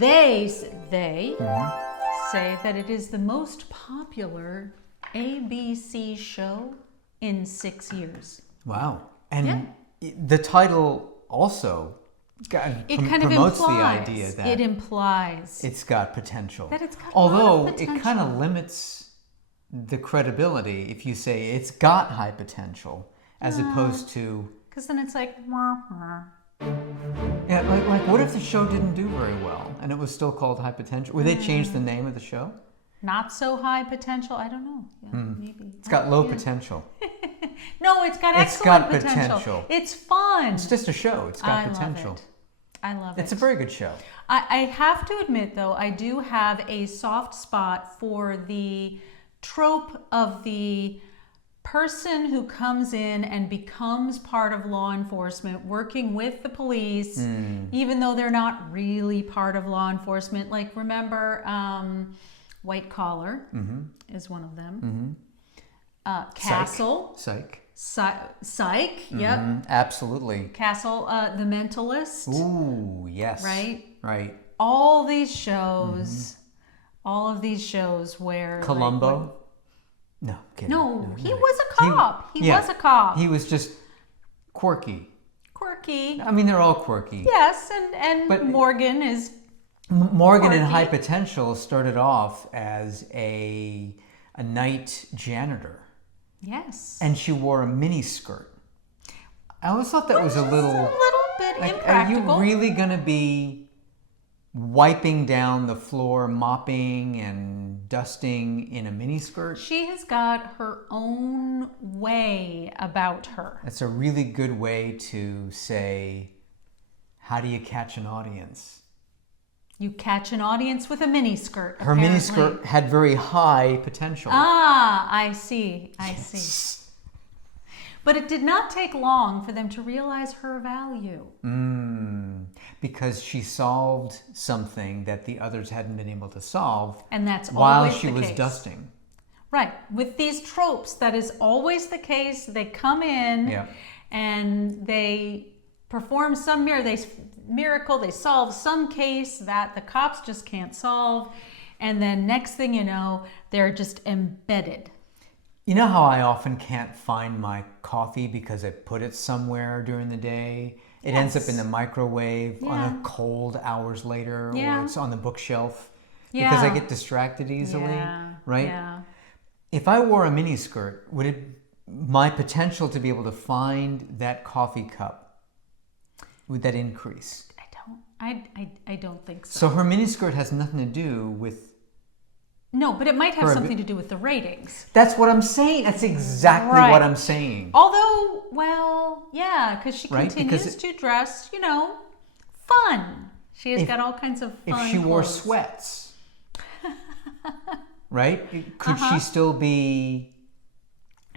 They say that it is the most popular ABC show in 6 years. Wow. And the title also promotes the idea that it implies it's got potential. That it's got Although a lot of potential. it kind of limits the credibility if you say it's got high potential as opposed to... Because then it's like... Yeah, like what if the show didn't do very well and it was still called High Potential? Would they change the name of the show? Not so high potential? I don't know. Yeah, maybe. It's got low potential. No, it's got excellent potential. It's fun. It's just a show. It's got potential. I love it. It's a very good show. I have to admit, though, I do have a soft spot for the trope of the person who comes in and becomes part of law enforcement, working with the police, even though they're not really part of law enforcement. Like, remember, White Collar is one of them. Castle. Psych. Psych, yep. Absolutely. Castle, The Mentalist. Ooh, yes. Right. All these shows, all of these shows where... Columbo? No, kidding. No, he was a cop. He was a cop. He was just quirky. I mean, they're all quirky. Yes, but Morgan is Morgan quirky. in High Potential started off as a night janitor. Yes. And she wore a mini skirt. I always thought that was a little bit impractical. Are you really going to be wiping down the floor, mopping and dusting in a mini skirt? She has got her own way about her. That's a really good way to say, how do you catch an audience? You catch an audience with a mini skirt. Her mini skirt had very high potential. I see. But it did not take long for them to realize her value. Because she solved something that the others hadn't been able to solve. And that's while always she the was case. Dusting. Right. With these tropes, that is always the case. They come in and they perform some miracle. They solve some case that the cops just can't solve. And then next thing you know, they're just embedded. You know how I often can't find my coffee because I put it somewhere during the day? It ends up in the microwave on a cold hours later, or it's on the bookshelf because I get distracted easily, right? Yeah. If I wore a mini skirt, my potential to be able to find that coffee cup, would that increase? I don't think so. So her mini skirt has nothing to do with... No, but it might have something to do with the ratings. That's what I'm saying. That's exactly what I'm saying. Although, well, yeah, because she continues to dress, fun. She has got all kinds of fun If she wore clothes. sweats, right? Could she still be...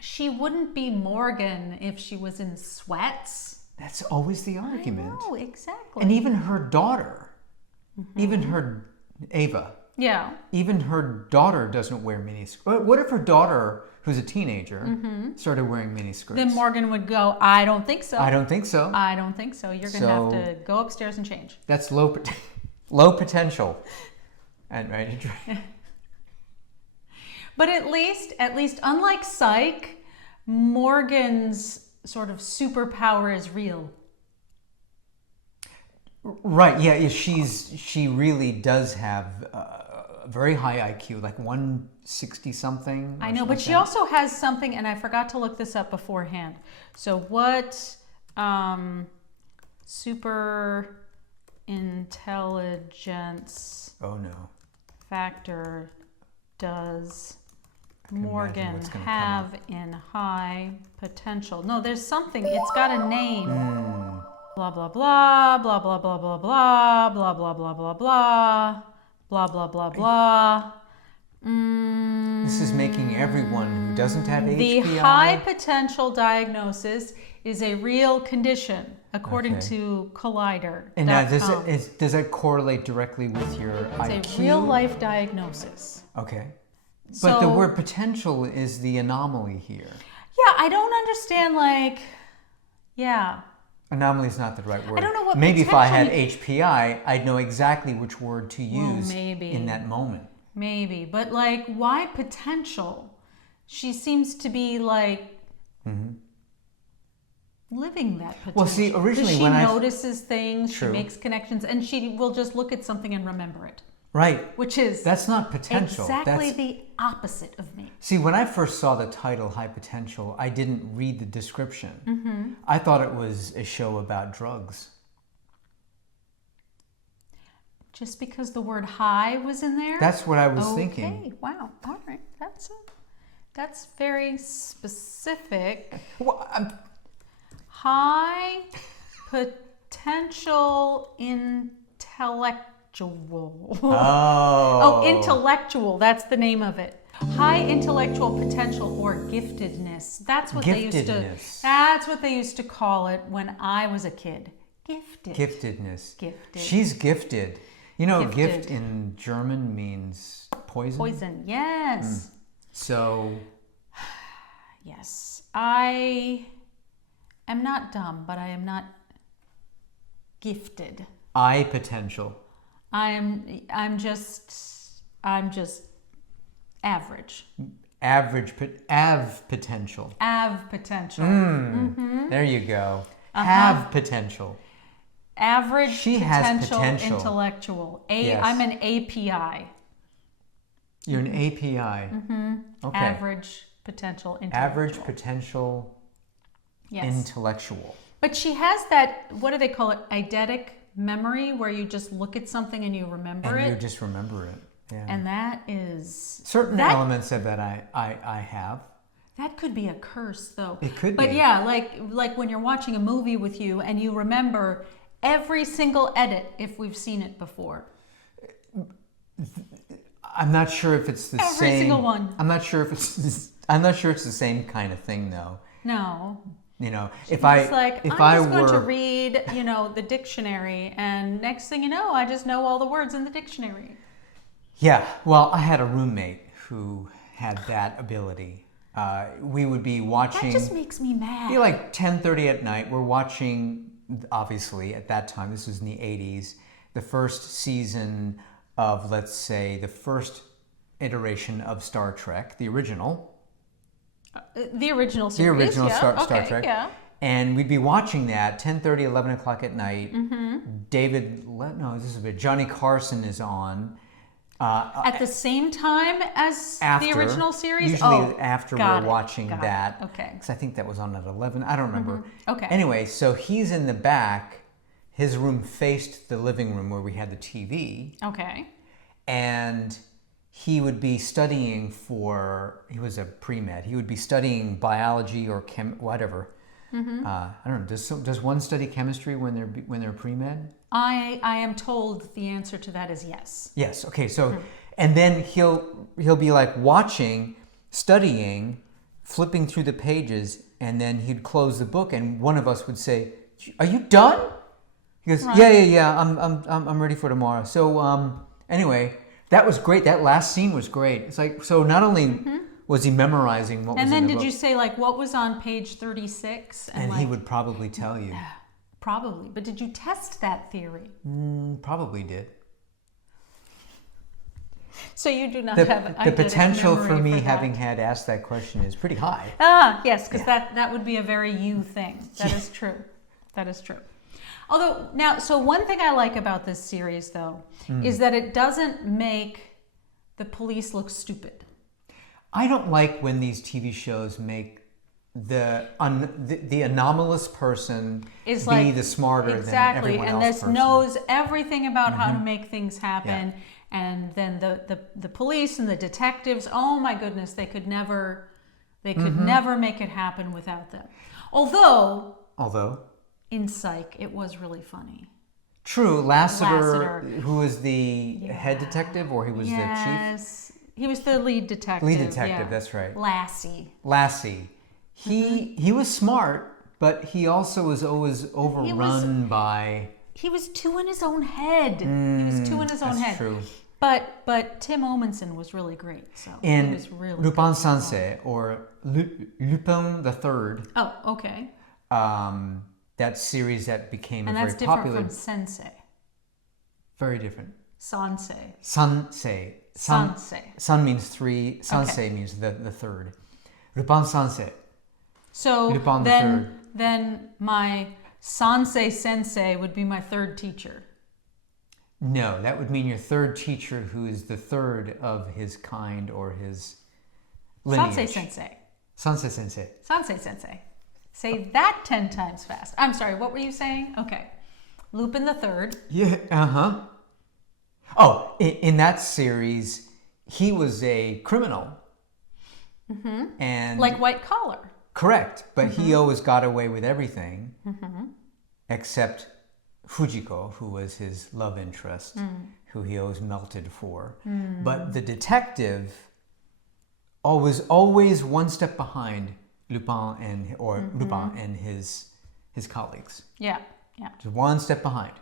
She wouldn't be Morgan if she was in sweats. That's always the argument. I know, exactly. And even her daughter, even her Ava... Yeah. Even her daughter doesn't wear mini skirts. What if her daughter, who's a teenager, started wearing mini skirts? Then Morgan would go, I don't think so. I don't think so. You're going to have to go upstairs and change. That's low potential. And right. But at least unlike Psych, Morgan's sort of superpower is real. Right, yeah, she really does have a very high IQ, like 160 something. I know, but she also has something, and I forgot to look this up beforehand. So what super intelligence factor does Morgan have in high potential? No, there's something. It's got a name. Blah, blah, blah, blah, blah, blah, blah, blah, blah, blah, blah, blah, blah, blah, blah, blah, blah. This is making everyone who doesn't have HPI... The high potential diagnosis is a real condition, according to Collider. And now, does that correlate directly with your IQ? It's a real life diagnosis. Okay. But the word potential is the anomaly here. Yeah, I don't understand, Anomaly is not the right word. I don't know what maybe if I had potentially- HPI, I'd know exactly which word to use maybe. in that moment. Maybe, but like, why potential? She seems to be like living that potential. Well, see, originally she when notices things, True. she makes connections, and she will just look at something and remember it. Right. Which is That's not potential. exactly That's... the opposite of me. See, when I first saw the title High Potential, I didn't read the description. I thought it was a show about drugs. Just because the word high was in there? That's what I was thinking. Okay, wow. All right. That's very specific. Well, High potential intellectual. Oh, intellectual. That's the name of it. High intellectual potential or giftedness. That's what they used to call it when I was a kid. Gifted. Giftedness. Gifted. She's gifted. You know, Gifted. gift in German means poison. Poison. Yes. So, Yes. I am not dumb, but I am not gifted. I potential. I'm just average. Av potential. Av potential. There you go. Have potential. Average She potential, has potential. Intellectual. Yes. I'm an API. You're an API. Okay. Average potential intellectual. Average potential intellectual. But she has that, what do they call it? Eidetic memory, where you just look at something and you remember And it. you just remember it. Yeah. And that is... Certain elements of that I have. That could be a curse, though. It could but be. But yeah, like when you're watching a movie with you and you remember every single edit if we've seen it before. I'm not sure if it's the same. Every single one. I'm not sure if it's the same kind of thing though. No. You know, I'm just going to read, the dictionary, and next thing you know, I just know all the words in the dictionary. Yeah, well, I had a roommate who had that ability. We would be watching. That just makes me mad. It'd be like 10:30 at night. We're watching, obviously, at that time, this was in the 80s, the first season of, let's say, the first iteration of Star Trek, the original. The original series. The original yeah. Star Trek. Yeah. And we'd be watching that 10:30, 11 o'clock at night. Johnny Carson is on. At the same time as the original series? Usually after we're watching got that. it. Okay. Because I think that was on at 11. I don't remember. Okay. Anyway, so he's in the back. His room faced the living room where we had the TV. Okay. And he would be studying he was a pre-med. He would be studying biology or whatever. I don't know. Does one study chemistry when they're pre-med? I am told the answer to that is yes. Yes. Okay. So, and then he'll be like watching, studying, flipping through the pages, and then he'd close the book, and one of us would say, "Are you done?" He goes, Right. "Yeah. I'm ready for tomorrow." So, anyway, that was great. That last scene was great. It's like, so not only was he memorizing what was in the book. And then did you say, what was on page 36? And he would probably tell you. Probably. But did you test that theory? Probably did. So you do not The have potential for me that. having had asked that question is pretty high. Yes, because that would be a very you thing. That is true. That is true. Although, so one thing I like about this series, though, is that it doesn't make the police look stupid. I don't like when these TV shows make the anomalous person is be the smarter than everyone else. And this person. knows everything about how to make things happen. Yeah. And then the police and the detectives, oh my goodness, they could never make it happen without them. Although in Psych, it was really funny. True, Lassiter, who was the head detective, or he was the chief? Yes, he was the lead detective. That's right. Lassie. He was smart, but he also was always overrun by... He was too in his own head. That's true. But Tim Omenson was really great. So in he was really Lupin Sensei, or Lupin the Third. Oh, okay. that series that became and a very that's different popular. from sensei. Very different. Sansei. Sansei. Sansei. San means three. Sansei means the third. Lupin Sansei. So Lupin the third. then my Sansei sensei would be my third teacher. No, that would mean your third teacher who is the third of his kind or his lineage. Sansei sensei. Sansei sensei. Sansei sensei. Say that 10 times fast. I'm sorry, what were you saying? Okay. Lupin the third. Yeah, uh-huh. Oh, in that series, he was a criminal. Mm-hmm. And like white collar. Correct, but he always got away with everything except Fujiko, who was his love interest, who he always melted for. But the detective always one step behind Lupin and his colleagues. Yeah. Just one step behind.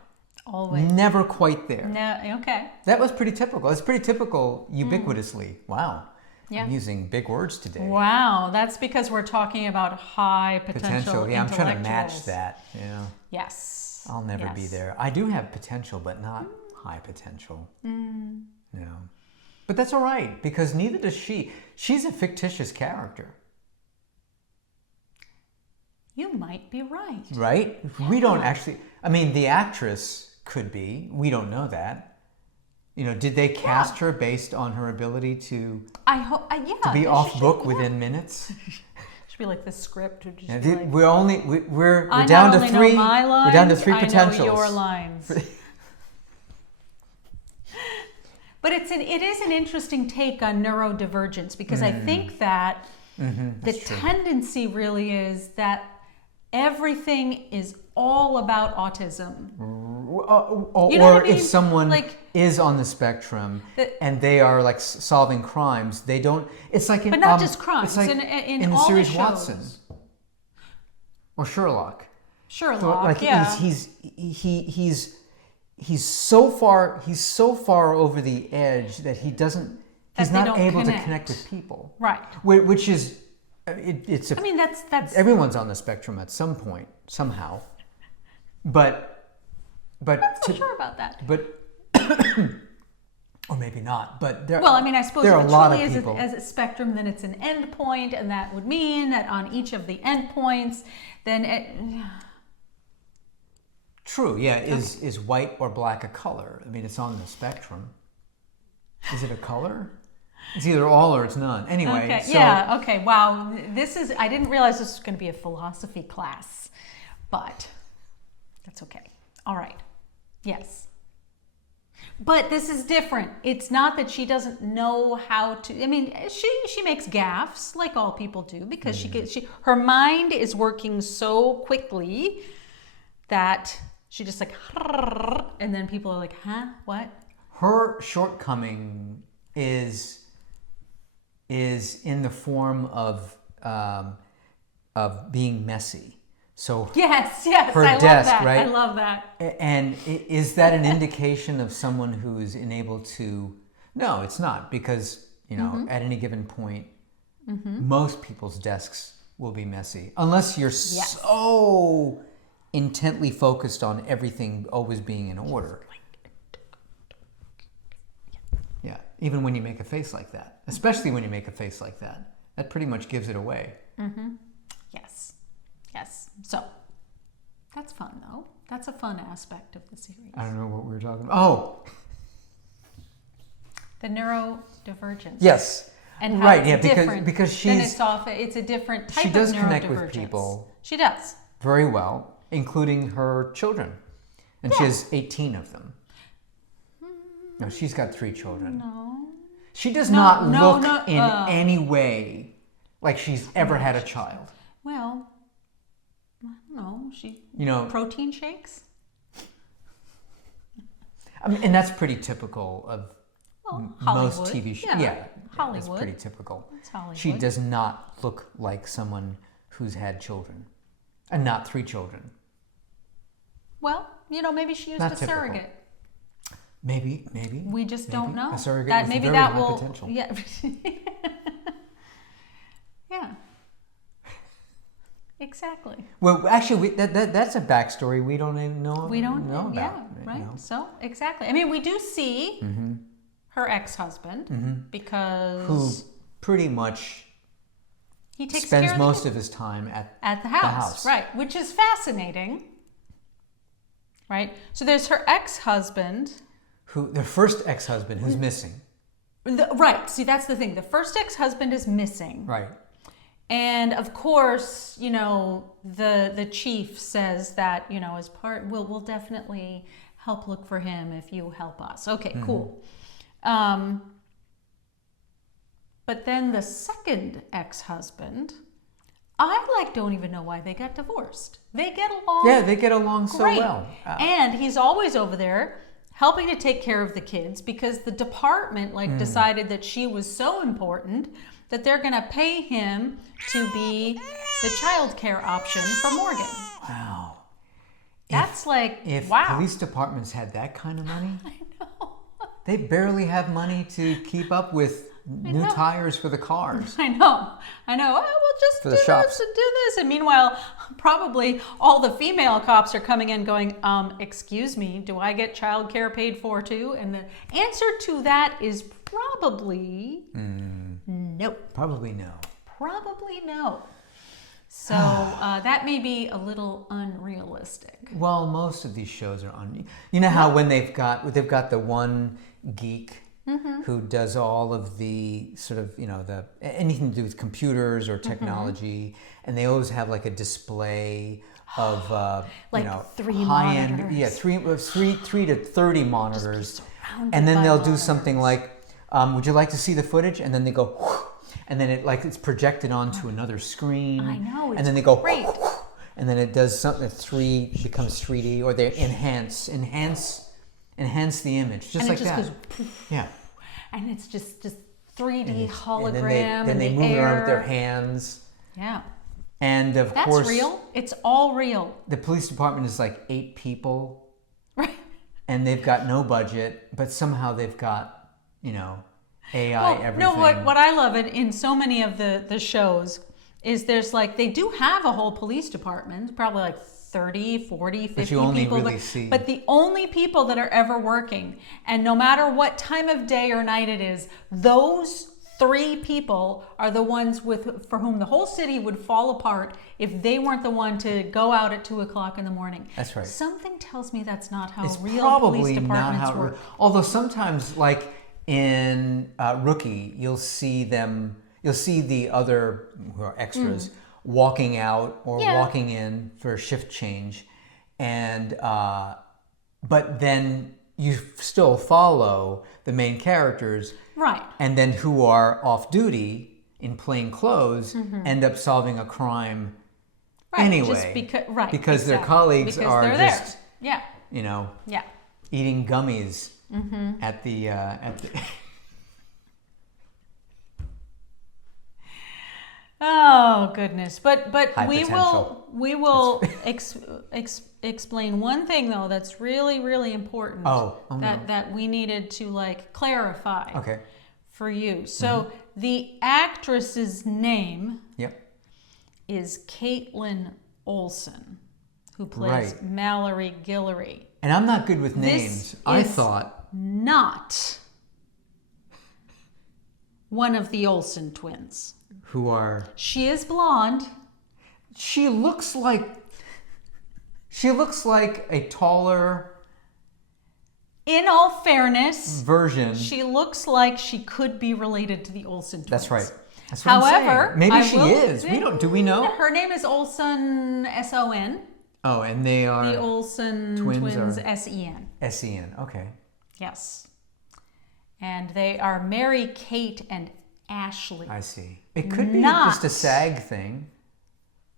Always. Never quite there. No, okay. That was pretty typical. It's pretty typical ubiquitously. Wow. Yeah. I'm using big words today. Wow, that's because we're talking about high potential Yeah, I'm trying to match intellectuals. that. Yeah. Yes. I'll never be there. I do have potential, but not high potential. No. But that's all right, because neither does she. She's a fictitious character. You might be right. Right? We don't actually... I mean, the actress could be. We don't know that. You know, did they cast her based on her ability to I hope, yeah. to be off book within minutes? Should be like the script. Would just Yeah, be like, we're I down not to only three. Know my lines, we're down to three I potentials. know your lines. But it is an interesting take on neurodivergence, because I think that the tendency really is that everything is all about autism. Or You know what I mean? if someone Like- is on the spectrum and they are like solving crimes, they don't. It's like in, But not just crimes, It's like in the all the series shows. Watson or Sherlock. Sherlock, Like yeah. he's so far over the edge that he's they not don't able to connect. connect with people. Right. Which is it's a, I mean, that's everyone's on the spectrum at some point somehow, but I'm not so sure about that. But or maybe not. But there. Well, I mean, I suppose there if are it a lot truly of is people. as a spectrum, then it's an end point, and that would mean that on each of the endpoints, then it. True. Yeah. Is white or black a color? I mean, it's on the spectrum. Is it a color? It's either all or it's none. Anyway. Okay. So, Yeah. Okay. Wow. I didn't realize this was going to be a philosophy class, but that's okay. All right. Yes. But this is different. It's not that she doesn't know how to. I mean, she makes gaffes like all people do, because her mind is working so quickly that she just like, and then people are like, huh, what? Her shortcoming is in the form of being messy. So Yes, her I love desk, that. right? I love that. And is that an indication of someone who is unable to? No, it's not, because at any given point, most people's desks will be messy, unless you're so intently focused on everything always being in order. Yeah, even when you make a face like that, especially when you make a face like that, that pretty much gives it away. Yes. So that's fun, though. That's a fun aspect of the series. I don't know what we were talking about. Oh, The neurodivergence. yes. And how right, it's yeah, different. because it's a different type she of does neurodivergence. connect with people. She does. Very well, including her children. And she has 18 of them. No, she's got 3 children. No. She does not look no, in any way like she's ever had a child. Well, I don't know. She protein shakes. I mean, and that's pretty typical of most Hollywood. TV shows. Yeah, Hollywood. That's pretty typical. That's Hollywood. She does not look like someone who's had children, and not 3 children. Well, maybe she used Not a typical. surrogate. Maybe. We just don't know. A surrogate that with maybe very that high will. potential. Yeah. Yeah. Exactly. Well, actually, that's a backstory we don't even know. We don't know about. Yeah, right. You know? So exactly. I mean, we do see her ex-husband because who pretty much he takes spends care of most of his time at the house, right? Which is fascinating, right? So there's her ex-husband, their first ex-husband, who's missing. Right. See, that's the thing. The first ex-husband is missing. Right. And of course, you know, the chief says that, you know, as part, we'll definitely help look for him if you help us. Okay, cool. But then the second ex-husband, I don't even know why they got divorced. They get along. Yeah, they get along so well. And he's always over there helping to take care of the kids because the department decided that she was so important that they're going to pay him to be the childcare option for Morgan. Wow. That's if wow. police departments had that kind of money, I know. they barely have money to keep up with new tires for the cars. I know. Oh, we'll just For do the shops. this and do this. And meanwhile, probably all the female cops are coming in going, excuse me, do I get childcare paid for too? And the answer to that is probably no. Probably no. Probably no. So that may be a little unrealistic. Well, most of these shows are you know how when they've got the one geek who does all of the sort of, you know, anything to do with computers or technology, and they always have like a display of you know, 3 high-end, monitors. 3 to 30 monitors, and then they'll do something like, would you like to see the footage? And then they go, whoosh, and then it's projected onto another screen. I know, and then they go, great. whoosh, and then it does something that becomes 3D, or they enhance the image, just and like it just that. goes poof, Yeah. and it's just 3D hologram And then they in the move air. around with their hands. Yeah. And of That's course, real. It's all real. the police department is like 8 people, Right. and they've got no budget, but somehow they've got, you know, AI everything. No, what I love in so many of the shows is there's they do have a whole police department, probably 30, 40, 50 But you only people. really see. But the only people that are ever working, and no matter what time of day or night it is, those 3 people are the ones for whom the whole city would fall apart if they weren't the one to go out at 2 o'clock in the morning. That's right. Something tells me that's not how It's real probably police not departments how. work. Although sometimes, like in Rookie, you'll see the other who are extras walking out or walking in for a shift change, and but then you still follow the main characters, Right. and then who are off duty in plain clothes end up solving a crime Right, anyway, just because their exactly. colleagues Because are they're just there. you know Yeah. eating gummies at the Oh goodness! But High we potential. will explain one thing though that's really important. Oh, that we needed to clarify. Okay. For you, so the actress's name Yep. is Caitlin Olsen, who plays Right. Mallory Guillory. And I'm not good with names. I is thought not one of the Olsen twins. who are She is blonde. she looks like a taller In all fairness, version. she looks like she could be related to the Olsen twins. That's right. That's what I'm However, saying. Maybe I she will is. say- Do we know? Her name is Olsen S-O-N. Oh, and they are The Olsen twins twins are- S-E-N. S-E-N. Okay. Yes. And they are Mary, Kate, and Ashley. I see. It could be Not- just a SAG thing.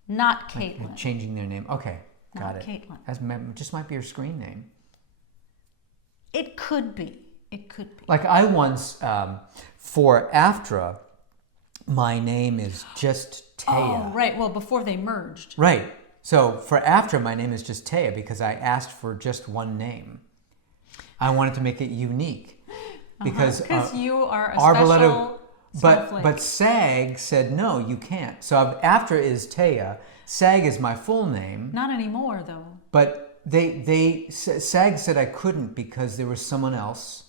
Not Caitlin. Changing their name. Okay. Got Not it. Caitlin. That just might be her screen name. It could be. It could be. Like I once, for AFTRA, my name is just Teja. Oh, right. Well, before they merged. Right. So for AFTRA, my name is just Teja because I asked for just one name. I wanted to make it unique because you are a Arboleta, special... But SAG said, no, you can't. So after is Teja. SAG is my full name. Not anymore, though. But SAG said I couldn't because there was someone else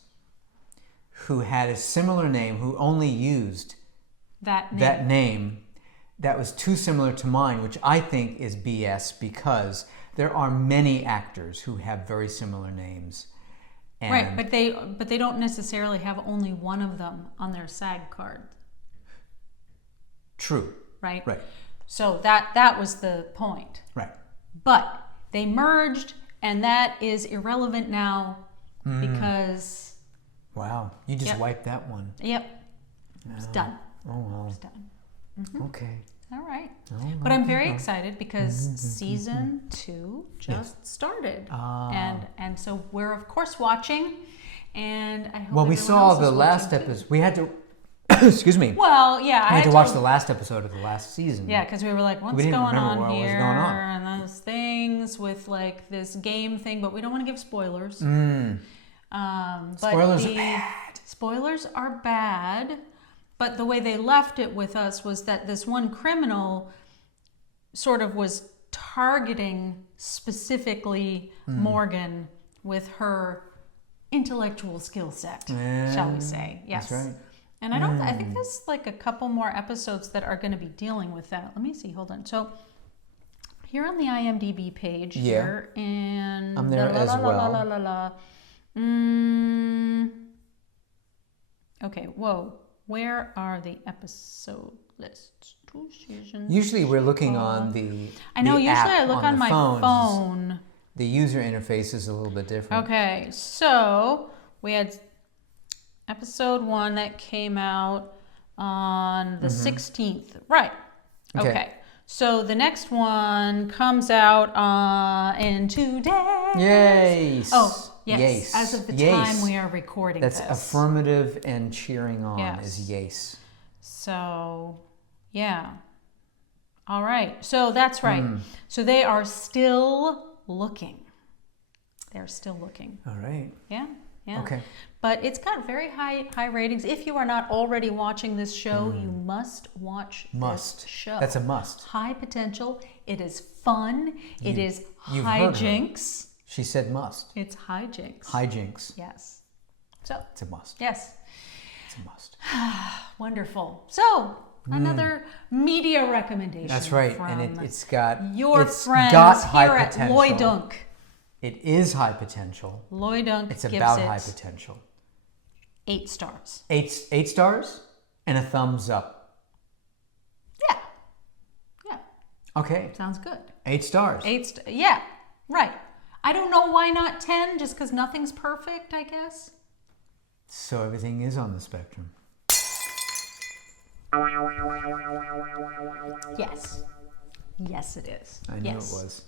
who had a similar name who only used that name that was too similar to mine, which I think is BS because there are many actors who have very similar names. And right, but they don't necessarily have only one of them on their SAG card. True. Right? Right. So that was the point. Right. But they merged, and that is irrelevant now because... Wow, you just wiped that one. Yep. It's done. Oh, well. It's done. Okay. All right. Oh, but I'm very excited because season 2 just started. And so we're, of course, watching. And I hope we saw the last episode. We had to... Excuse me. Well, yeah. I had to watch the last episode of the last season. Yeah, because we were like, what's going on here? And those things with like this game thing, but we don't want to give spoilers. Spoilers are bad. Spoilers are bad, but the way they left it with us was that this one criminal sort of was targeting specifically Morgan with her intellectual skill set, shall we say. Yes. That's right. And I think there's like a couple more episodes that are going to be dealing with that. Let me see. Hold on. So here on the IMDb page here, and I'm there as well. Okay, whoa. Where are the episode lists? 2 seasons. Usually we're looking on the I know, the usually app I look on my phone. The user interface is a little bit different. Okay, so we had episode 1 that came out on the 16th. Right. Okay. So the next one comes out in 2 days. Yay! Oh, yes. As of the time we are recording That's this. affirmative and cheering on is yes. So, yeah. All right. So that's right. So they are still looking. They're still looking. All right. Yeah. Yeah. Okay. But it's got very high ratings. If you are not already watching this show, you must watch this show. That's a must. High potential. It is fun. It is hijinks. She said must. It's hijinks. Hijinks. Yes. So it's a must. Yes. It's a must. Wonderful. So another media recommendation. That's right. From And it's got your it's friends got here high at potential. Loy Dunk. It is high potential. Loy Dunk It's gives about it high potential. 8 stars. 8 stars and a thumbs up. Yeah. Yeah. Okay. Sounds good. 8 stars. Yeah. Right. I don't know why not 10, just because nothing's perfect, I guess. So everything is on the spectrum. Yes. Yes, it is. I knew it was.